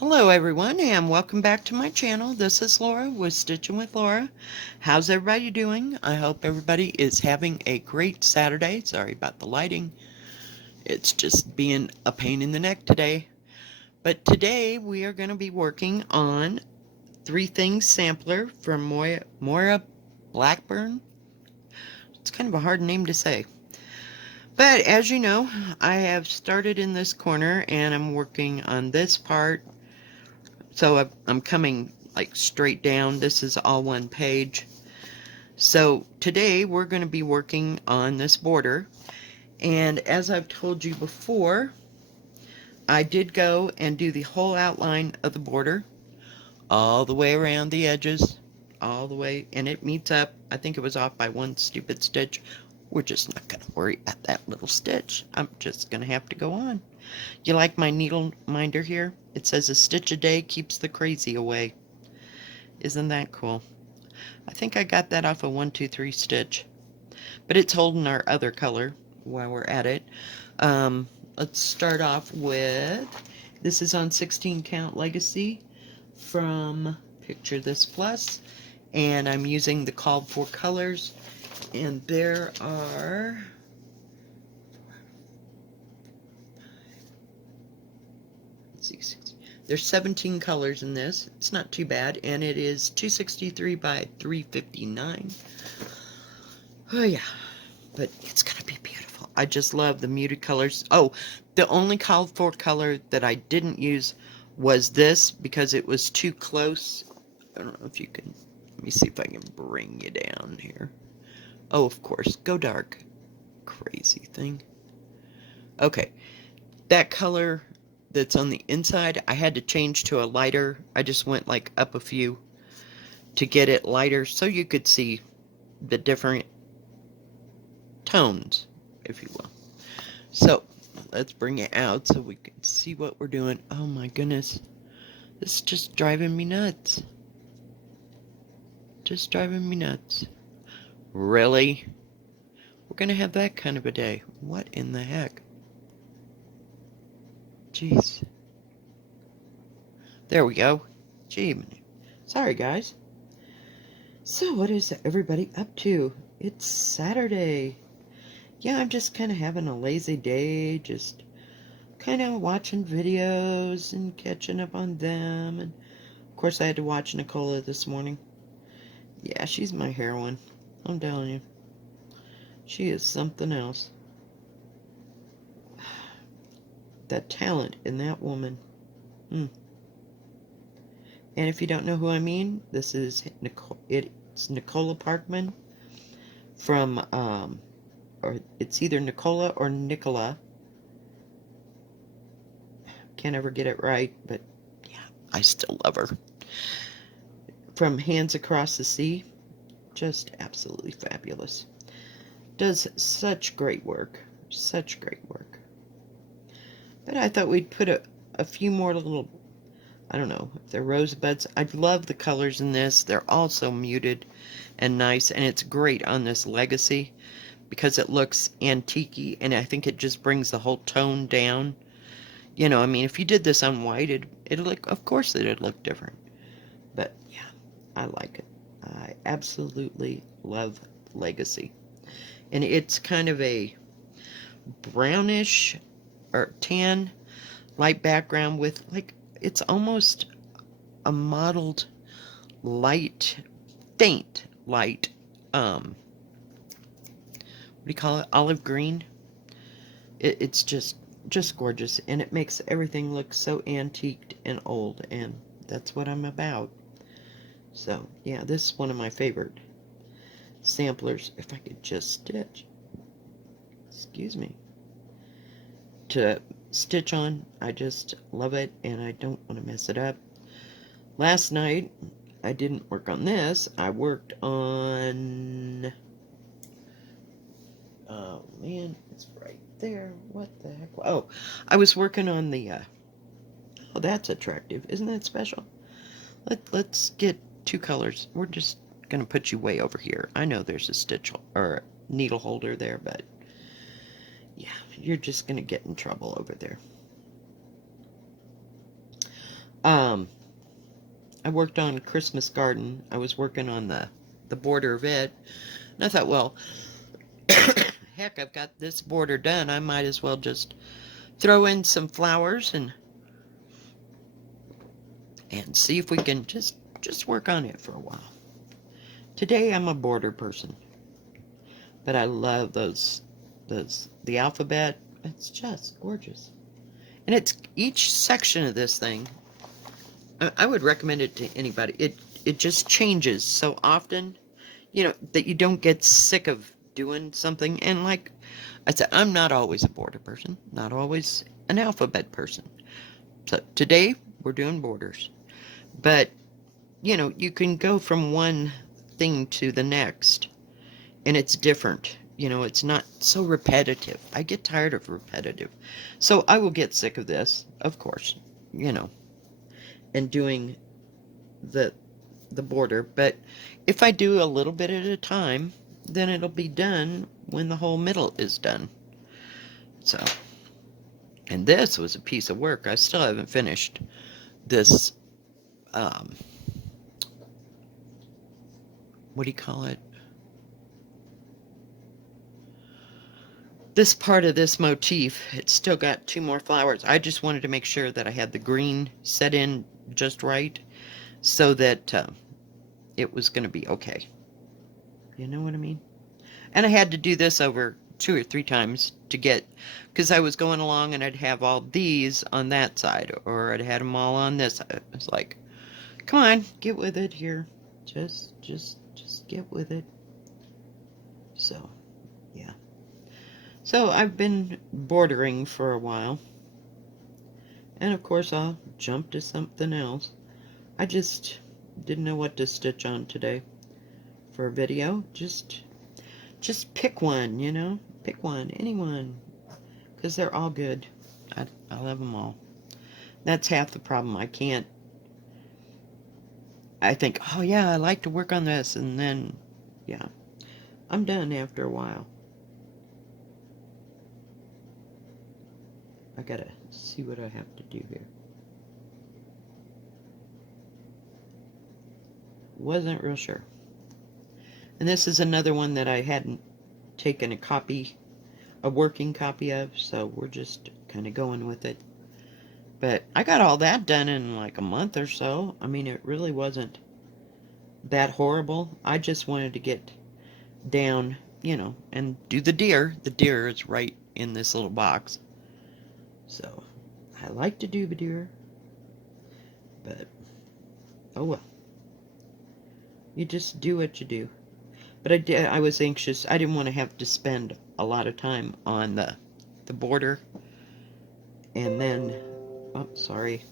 Hello everyone and welcome back to my channel. This is Laura with Stitchin with Laura. How's everybody doing? I hope everybody is having a great Saturday. Sorry about the lighting. It's just being a pain in the neck today. But today we are going to be working on Three Things Sampler from Moira Blackburn. It's kind of a hard name to say. But as you know, I have started in this corner and I'm working on this part. So I'm coming like straight down. This is all one page. So today we're going to be working on this border. And as I've told you before, I did go and do the whole outline of the border, all the way around the edges, all the way, and it meets up. I think it was off by one stupid stitch. We're just not going to worry about that little stitch. I'm just going to have to go on. You like my needle minder here? It says a stitch a day keeps the crazy away. Isn't that cool? I think I got that off a 123 stitch. But it's holding our other color while we're at it. Let's start off with, this is on 16 count Legacy from Picture This Plus. And I'm using the called for colors. And there are... let's see, there's 17 colors in this. It's not too bad, and it is 263 by 359. Oh yeah, but it's gonna be beautiful. I just love the muted colors. Oh, the only called for color that I didn't use was this because it was too close. I don't know if you can, let me see if I can bring you down here. Oh, of course, go dark. Crazy thing. Okay, that color that's on the inside, I had to change to a lighter. I just went like up a few to get it lighter so you could see the different tones, if you will. So let's bring it out so we can see what we're doing. Oh my goodness, this is just driving me nuts. Just driving me nuts. Really? We're gonna have that kind of a day. What in the heck? Jeez. There we go. Gee, sorry guys. So what is everybody up to? It's Saturday. Yeah, I'm just kind of having a lazy day, just kind of watching videos and catching up on them. And of course I had to watch Nicola this morning. Yeah, she's my heroine. I'm telling you. She is something else. That talent in that woman. And if you don't know who I mean, this is it's Nicola Parkman from, or it's either Nicola or Nicola. Can't ever get it right, but yeah, I still love her. From Hands Across the Sea, just absolutely fabulous. Does such great work. Such great work. But I thought we'd put a few more little, I don't know, if they're rosebuds. I love the colors in this. They're all so muted and nice, and it's great on this Legacy because it looks antique-y, and I think it just brings the whole tone down. You know, I mean, if you did this on white, it'd look, of course it'd look different. But yeah, I like it. I absolutely love Legacy. And it's kind of a brownish or tan light background with like, it's almost a mottled light, faint light, what do you call it, olive green. It's just gorgeous, and it makes everything look so antiqued and old, and that's what I'm about. So yeah, this is one of my favorite samplers. If I could just stitch, excuse me, to stitch on. I just love it, and I don't want to mess it up. Last night I didn't work on this. I worked on, oh man, it's right there. What the heck? Oh, I was working on the oh, that's attractive. Isn't that special? Let's get two colors. We're just gonna put you way over here. I know there's a stitch or needle holder there, but yeah, you're just gonna get in trouble over there. Um, I worked on Christmas garden. I was working on the border of it. And I thought, well, heck, I've got this border done. I might as well just throw in some flowers and see if we can just work on it for a while. Today I'm a border person, but I love the alphabet. It's just gorgeous. And it's each section of this thing. I would recommend it to anybody. It just changes so often, that you don't get sick of doing something. And like I said, I'm not always a border person, not always an alphabet person. So today we're doing borders. But, you can go from one thing to the next and it's different. It's not so repetitive. I get tired of repetitive. So I will get sick of this, of course, and doing the border. But if I do a little bit at a time, then it'll be done when the whole middle is done. So, and this was a piece of work. I still haven't finished this, what do you call it? This part of this motif, it's still got 2 more flowers. I just wanted to make sure that I had the green set in just right so that it was going to be okay. You know what I mean? And I had to do this over 2 or 3 times to get, because I was going along and I'd have all these on that side, or I'd had them all on this side. It's like, come on, get with it here. Just get with it. So, yeah. So I've been bordering for a while. And of course I'll jump to something else. I just didn't know what to stitch on today for a video. Just pick one, pick one, anyone, because they're all good. I love them all. That's half the problem. I think, oh yeah, I like to work on this, and then, yeah, I'm done after a while. I gotta see what I have to do here. Wasn't real sure. And this is another one that I hadn't taken a working copy of, so we're just kind of going with it. But I got all that done in like a month or so. I mean, it really wasn't that horrible. I just wanted to get down, and do the deer. The deer is right in this little box. So, I like to do the deer. But, oh well. You just do what you do. But I was anxious. I didn't want to have to spend a lot of time on the border. And then, oh, sorry.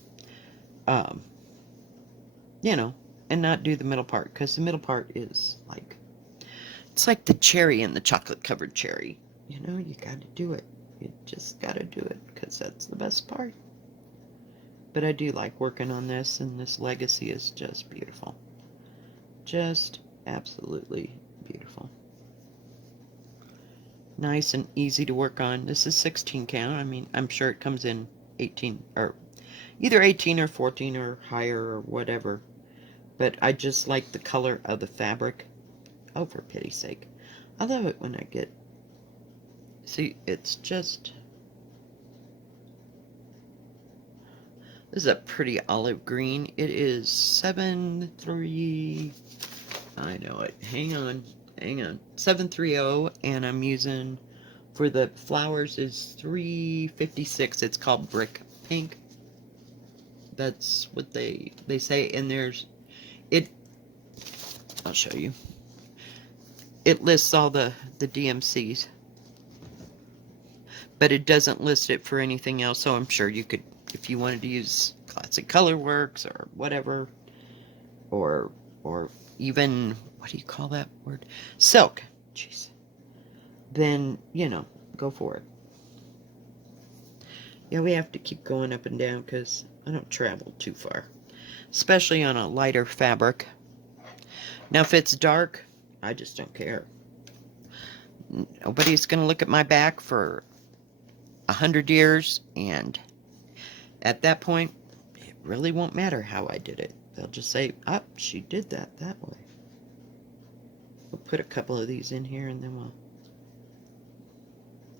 And not do the middle part. Because the middle part is like, it's like the cherry in the chocolate covered cherry. You got to do it. You just got to do it. Because that's the best part. But I do like working on this. And this legacy is just beautiful. Just absolutely beautiful. Nice and easy to work on. This is 16 count. I mean, I'm sure it comes in 18, or either 18 or 14 or higher or whatever. But I just like the color of the fabric. Oh, for pity's sake. I love it when I get... See, it's just... This is a pretty olive green. It is 7-3... I know it. Hang on. 730, and I'm using, for the flowers, is 356. It's called Brick Pink. That's what they say. And there's... I'll show you. It lists all the DMCs. But it doesn't list it for anything else, so I'm sure you could, if you wanted to use Classic Colorworks or whatever, or even, what do you call that word? Silk. Jeez. Then, go for it. Yeah, we have to keep going up and down because I don't travel too far. Especially on a lighter fabric. Now, if it's dark, I just don't care. Nobody's going to look at my back for 100 years, and at that point, it really won't matter how I did it. They'll just say, oh, she did that way. We'll put a couple of these in here and then we'll,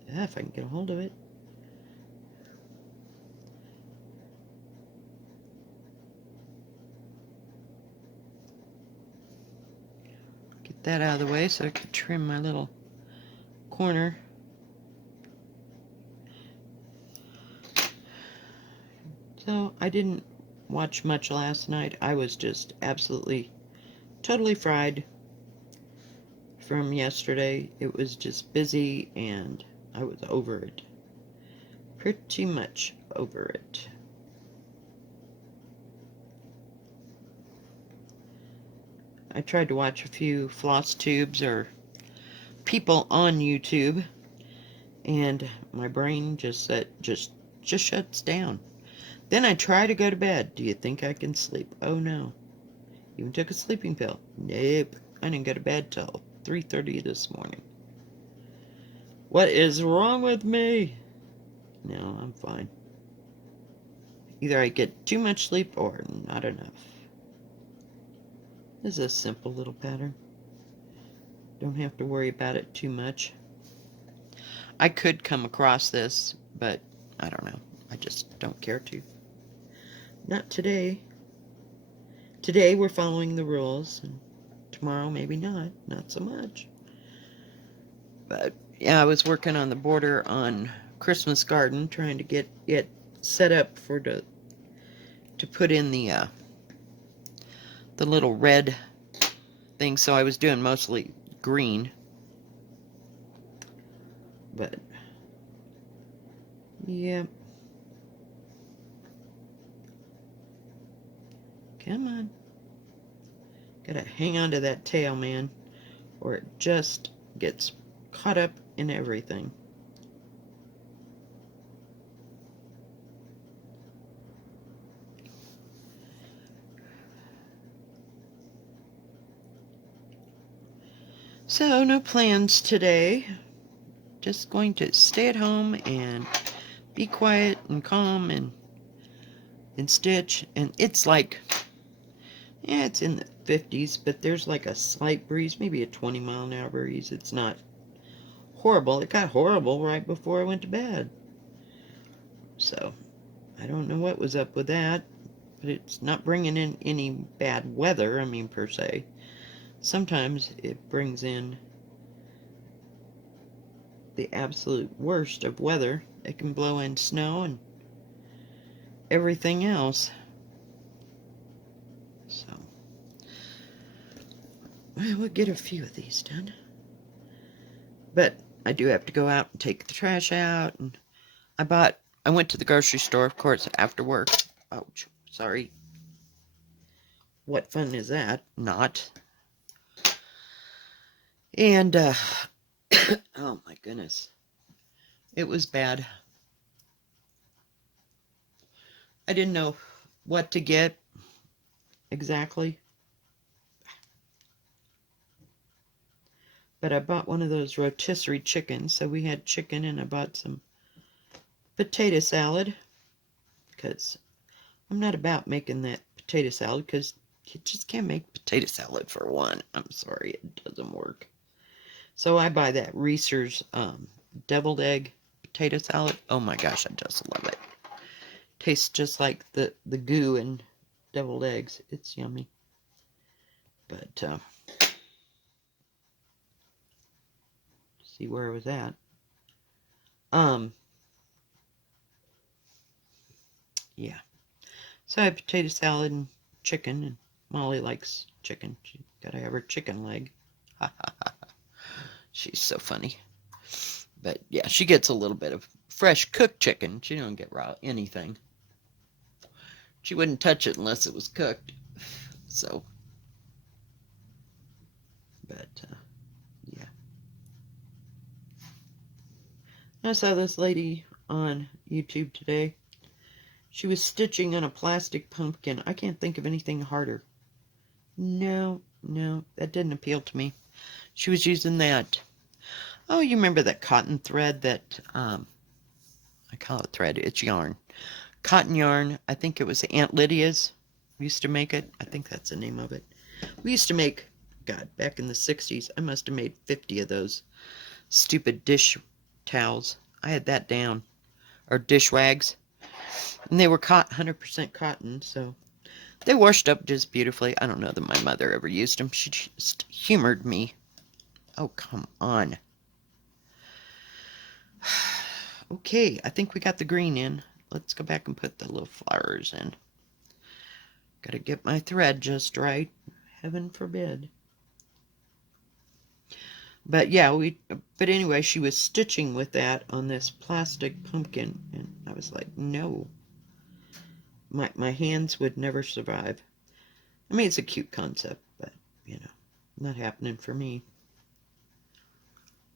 if I can get a hold of it. Get that out of the way so I can trim my little corner. So I didn't watch much last night. I was just absolutely, totally fried from yesterday. It was just busy and I was over it. Pretty much over it. I tried to watch a few floss tubes or people on YouTube, and my brain just said, just shuts down. Then I try to go to bed. Do you think I can sleep? Oh no. Even took a sleeping pill. Nope. I didn't go to bed till 3:30 this morning. What is wrong with me? No, I'm fine. Either I get too much sleep or not enough. This is a simple little pattern. Don't have to worry about it too much. I could come across this, but I don't know. I just don't care to. Not today. Today we're following the rules, and tomorrow maybe not so much. But yeah, I was working on the border on Christmas garden, trying to get it set up for to put in the little red thing. So I was doing mostly green, but yeah. Come on. Gotta hang on to that tail, man, or it just gets caught up in everything. So, no plans today. Just going to stay at home and be quiet and calm and stitch. And it's like, yeah, it's in the 50s, but there's like a slight breeze, maybe a 20-mile-an-hour breeze. It's not horrible. It got horrible right before I went to bed. So, I don't know what was up with that, but it's not bringing in any bad weather, I mean, per se. Sometimes it brings in the absolute worst of weather. It can blow in snow and everything else. So, well, we'll get a few of these done. But I do have to go out and take the trash out. And I went to the grocery store, of course, after work. Ouch, sorry. What fun is that? Not. And, oh my goodness. It was bad. I didn't know what to get exactly. But I bought one of those rotisserie chickens. So we had chicken, and I bought some potato salad. Because I'm not about making that potato salad, because you just can't make potato salad for one. I'm sorry, it doesn't work. So I buy that Reese's deviled egg potato salad. Oh my gosh, I just love it. Tastes just like the goo and deviled eggs. It's yummy. But see where I was at. Yeah. So I have potato salad and chicken, and Molly likes chicken. She gotta have her chicken leg. She's so funny. But yeah, she gets a little bit of fresh cooked chicken. She don't get raw anything. She wouldn't touch it unless it was cooked. So, but yeah. I saw this lady on YouTube today. She was stitching on a plastic pumpkin. I can't think of anything harder. No, that didn't appeal to me. She was using that. Oh, you remember that cotton thread that, I call it thread, it's yarn. cotton yarn. I think it was Aunt Lydia's. We used to make it. I think that's the name of it. We used to make, God, back in the 60s, I must have made 50 of those stupid dish towels. I had that down. Or dish rags. And they were 100% cotton, so they washed up just beautifully. I don't know that my mother ever used them. She just humored me. Oh, come on. Okay, I think we got the green in. Let's go back and put the little flowers in. Gotta get my thread just right. Heaven forbid. But yeah, but anyway, she was stitching with that on this plastic pumpkin, and I was like, no. My hands would never survive. I mean, it's a cute concept, but, you know, not happening for me.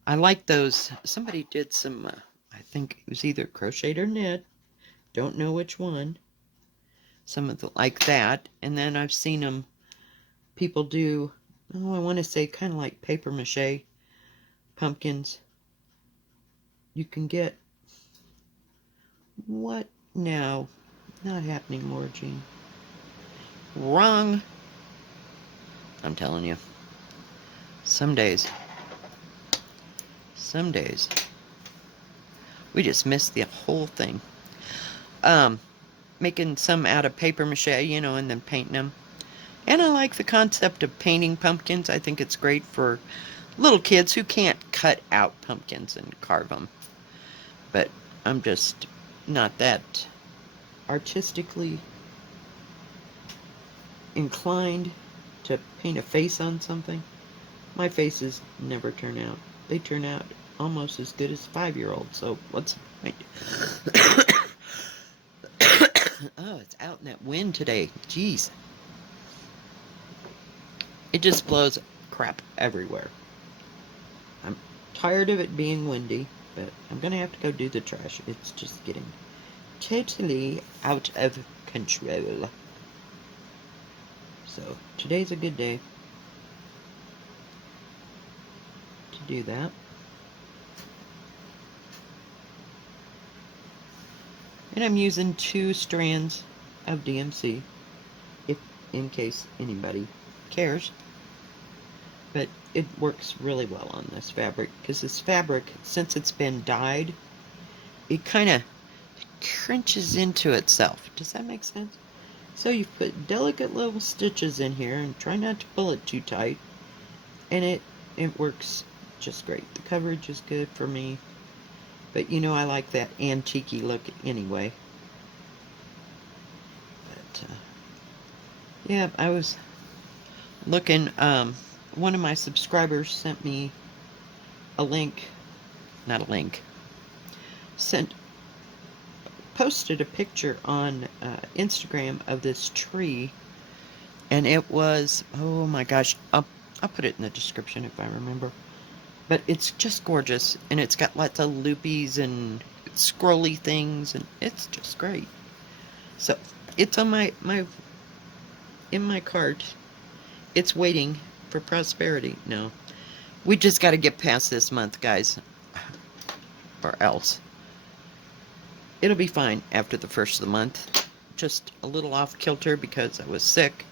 I like those. Somebody did some, I think it was either crocheted or knit. Don't know which one. Some of the, like that. And then I've seen them, people do, oh, I want to say kind of like paper mache pumpkins. You can get, what? No, not happening more, Jean. Wrong. I'm telling you. Some days, we just miss the whole thing. Making some out of paper mache, you know, and then painting them. And I like the concept of painting pumpkins. I think it's great for little kids who can't cut out pumpkins and carve them. But I'm just not that artistically inclined to paint a face on something. My faces never turn out. They turn out almost as good as 5-year-olds, so what's the point? Oh, it's out in that wind today. Jeez. It just blows crap everywhere. I'm tired of it being windy, but I'm going to have to go do the trash. It's just getting totally out of control. So, today's a good day to do that. And I'm using 2 strands of DMC, if in case anybody cares. But it works really well on this fabric, because this fabric, since it's been dyed, it kind of crunches into itself. Does that make sense? So you put delicate little stitches in here and try not to pull it too tight, and it works just great. The coverage is good for me, but you know I like that antique-y look anyway. But yeah, I was looking, one of my subscribers sent me a link, not a link, posted a picture on Instagram of this tree, and it was, oh my gosh, I'll put it in the description if I remember, but it's just gorgeous, and it's got lots of loopies and scrolly things, and it's just great. So it's on in my cart. It's waiting for prosperity. No, we just got to get past this month, guys, or else it'll be fine after the first of the month. Just a little off kilter because I was sick.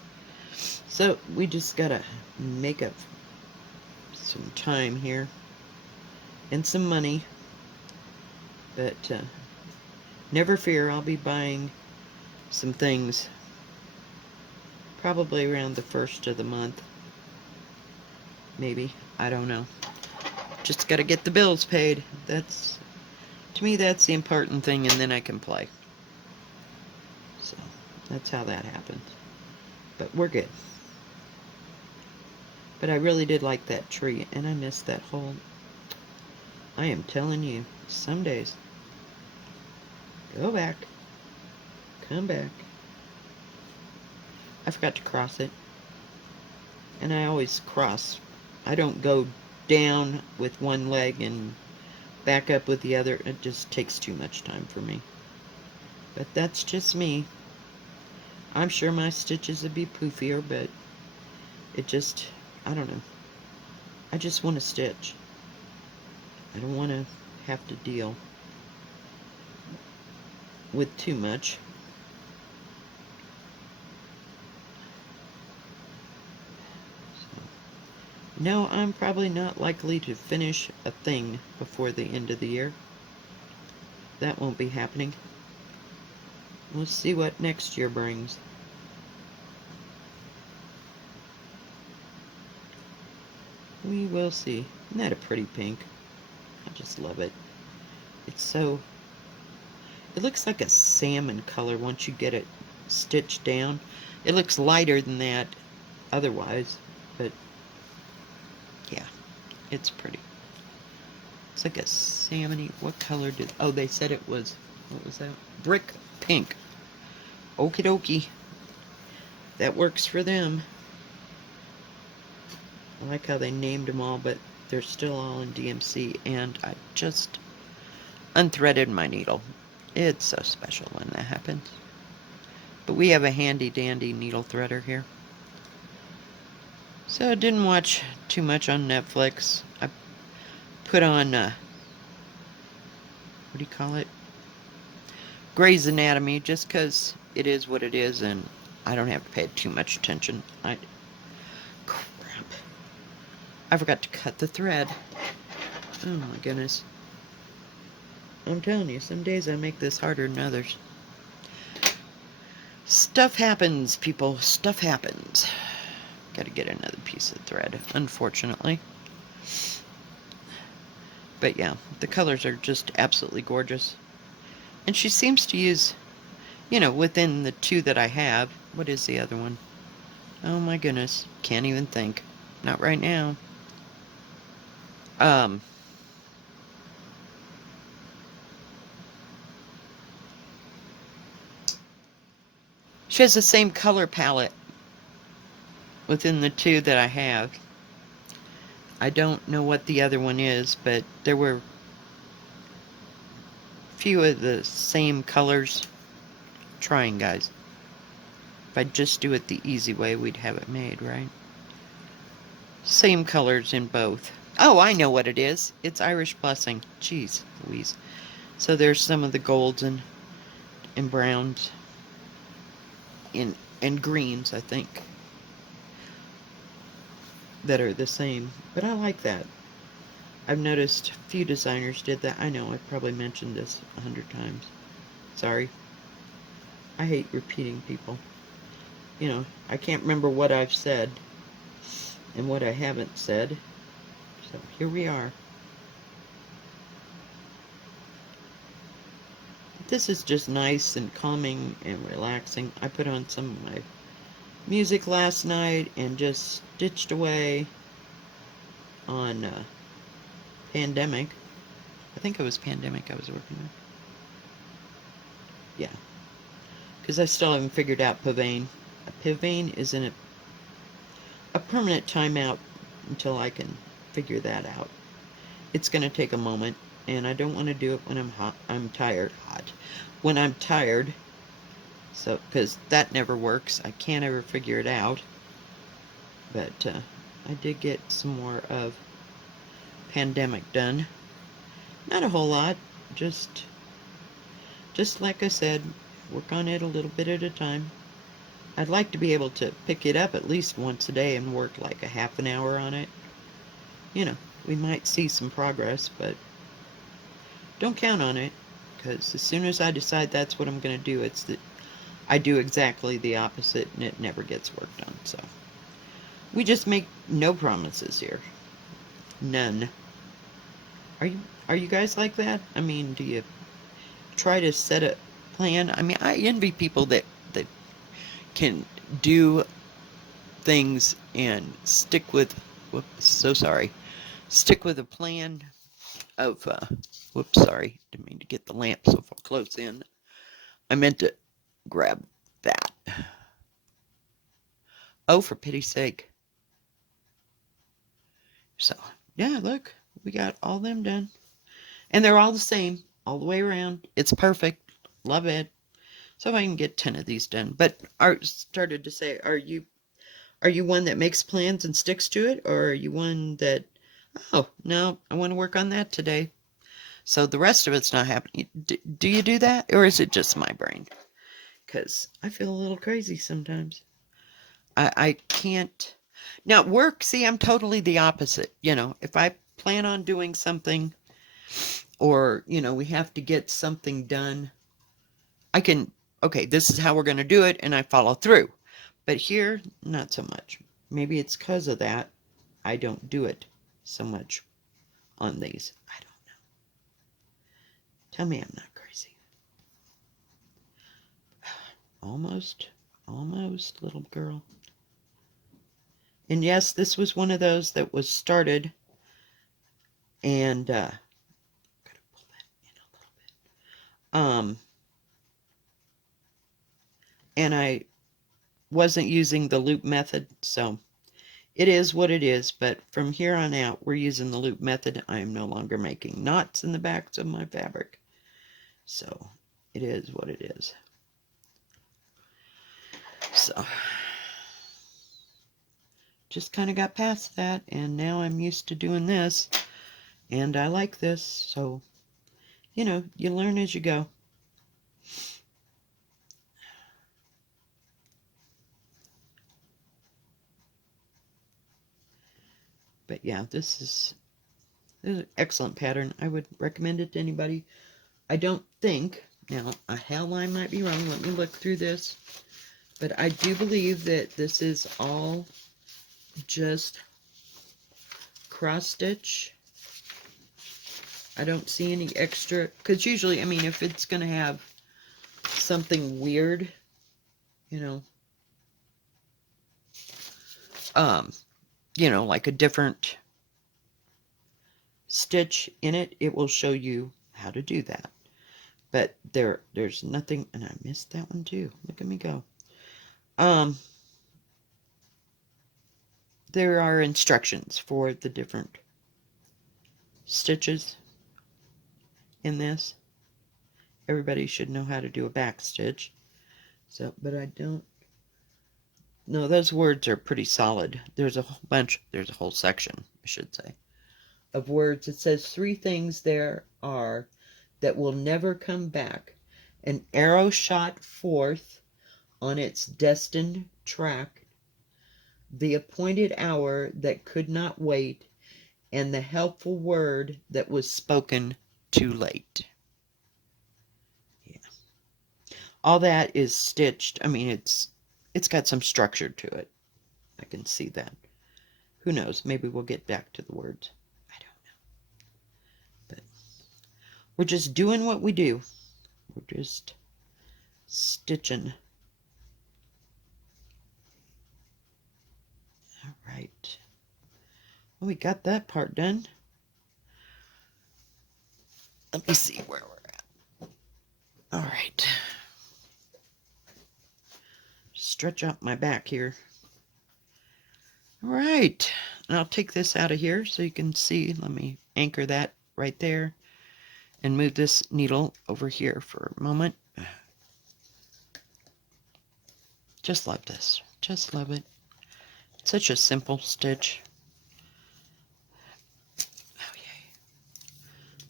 So we just gotta make up some time here and some money. But never fear, I'll be buying some things probably around the first of the month. Maybe. I don't know. Just gotta get the bills paid. That's, to me, that's the important thing, and then I can play. So that's how that happens. But we're good. But I really did like that tree, and I missed that whole, I am telling you, some days, go back, come back. I forgot to cross it, and I always cross. I don't go down with one leg and back up with the other. It just takes too much time for me. But that's just me. I'm sure my stitches would be poofier, but it just, I don't know. I just want to stitch. I don't want to have to deal with too much. No, I'm probably not likely to finish a thing before the end of the year. That won't be happening. We'll see what next year brings. We will see. Isn't that a pretty pink? I just love it. It's so... It looks like a salmon color once you get it stitched down. It looks lighter than that otherwise, but yeah, it's pretty. It's like a salmony... What color did... Oh, they said it was... What was that? Brick pink. Okie dokie. That works for them. I like how they named them all, but they're still all in DMC, and I just unthreaded my needle. It's so special when that happens. But we have a handy dandy needle threader here. So I didn't watch too much on Netflix. I put on, what do you call it? Grey's Anatomy, just because it is what it is, and I don't have to pay too much attention. Crap. I forgot to cut the thread. Oh my goodness. I'm telling you, some days I make this harder than others. Stuff happens, people. Stuff happens. Gotta get another piece of thread, unfortunately. But yeah, the colors are just absolutely gorgeous. And she seems to use, you know, within the two that I have. What is the other one? Oh my goodness. Can't even think. Not right now. She has the same color palette within the two that I have. I don't know what the other one is, but there were a few of the same colors. Trying, guys. If I just do it the easy way, we'd have it made, right? Same colors in both. Oh, I know what it is. It's Irish Blessing. Jeez Louise. So there's some of the golds and browns and greens, I think, that are the same. But I like that. I've noticed a few designers did that. I know I've probably mentioned this 100 times. Sorry. I hate repeating people. You know, I can't remember what I've said and what I haven't said. So here we are. This is just nice and calming and relaxing. I put on some of my music last night and just stitched away on Pandemic. I think it was Pandemic I was working on. Yeah. Because I still haven't figured out Pavane. Pavane is in a permanent timeout until I can figure that out. It's going to take a moment, and I don't want to do it when I'm hot. I'm tired. When I'm tired. So, because that never works. I can't ever figure it out. But I did get some more of Pandemic done. Not a whole lot. Just like I said, work on it a little bit at a time. I'd like to be able to pick it up at least once a day and work like a half an hour on it. You know, we might see some progress, but don't count on it, because as soon as I decide that's what I'm going to do, it's that I do exactly the opposite and it never gets work done. So we just make no promises here. None. Are you guys like that? I mean, do you try to set a plan? I mean, I envy people that can do things and stick with, whoops, so sorry, stick with a plan of, whoops, sorry, didn't mean to get the lamp so far close in. I meant to grab that. Oh, for pity's sake. So, yeah, look, we got all them done. And they're all the same, all the way around. It's perfect. Love it. So if I can get 10 of these done. But Art started to say, are you one that makes plans and sticks to it? Or are you one that, oh, no, I want to work on that today. So the rest of it's not happening. Do you do that? Or is it just my brain? Because I feel a little crazy sometimes. I can't Now at work, see, I'm totally the opposite. You know, if I plan on doing something, or, you know, we have to get something done, I can, okay, this is how we're going to do it, and I follow through. But here, not so much. Maybe it's because of that I don't do it so much on these. I don't know. Tell me I'm not crazy. Almost, almost, little girl. And yes, this was one of those that was started, and gotta pull that in a little bit. And I wasn't using the loop method, so it is what it is. But from here on out, we're using the loop method. I am no longer making knots in the backs of my fabric, so it is what it is. So just kind of got past that, and now I'm used to doing this, and I like this. So, you know, you learn as you go. But yeah, this is an excellent pattern. I would recommend it to anybody. I don't think, now, hell, I might be wrong. Let me look through this. But I do believe that this is all just cross stitch. I don't see any extra, because usually, I mean, if it's going to have something weird, you know, like a different stitch in it, it will show you how to do that. But there's nothing, and I missed that one too. Look at me go. There are instructions for the different stitches in this. Everybody should know how to do a back stitch. So, but I don't. No, those words are pretty solid. There's a whole bunch, there's a whole section, I should say, of words. It says 3 things there are that will never come back. An arrow shot forth on its destined track, the appointed hour that could not wait, and the helpful word that was spoken too late. Yeah. All that is stitched. I mean, it's got some structure to it. I can see that. Who knows? Maybe we'll get back to the words. I don't know. But we're just doing what we do. We're just stitching. All right. Well, we got that part done. Let me see where we're at. All right. Stretch out my back here. All right. And I'll take this out of here so you can see. Let me anchor that right there and move this needle over here for a moment. Just love this. Just love it. It's such a simple stitch. Oh, yay.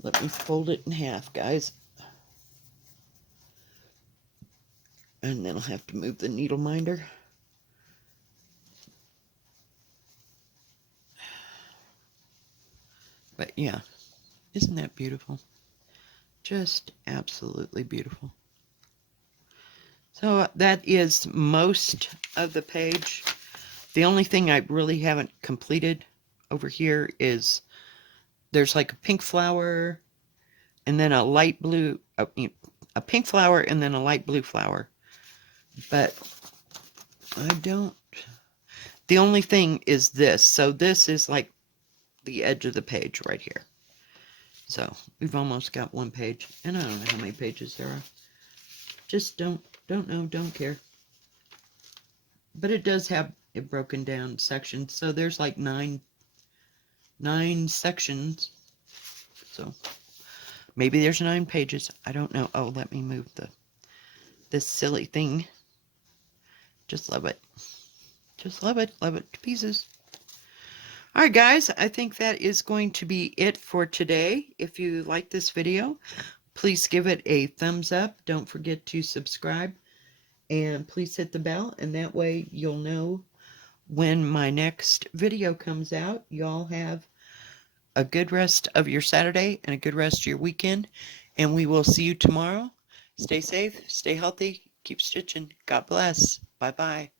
Let me fold it in half, guys. And then I'll have to move the needle minder. But yeah, isn't that beautiful? Just absolutely beautiful. So that is most of the page. The only thing I really haven't completed over here is there's like a pink flower and then a light blue, a pink flower and then a light blue flower. But I don't, the only thing is this. So this is like the edge of the page right here. So we've almost got one page, and I don't know how many pages there are. Just don't know, don't care. But it does have it broken down sections, so there's like nine sections. So maybe there's 9 pages. I don't know. Oh, let me move this silly thing. Just love it. Just love it. Love it to pieces. All right, guys, I think that is going to be it for today. If you like this video, please give it a thumbs up. Don't forget to subscribe. And please hit the bell, and that way you'll know when my next video comes out. Y'all have a good rest of your Saturday and a good rest of your weekend. And we will see you tomorrow. Stay safe, stay healthy, keep stitching. God bless. Bye bye.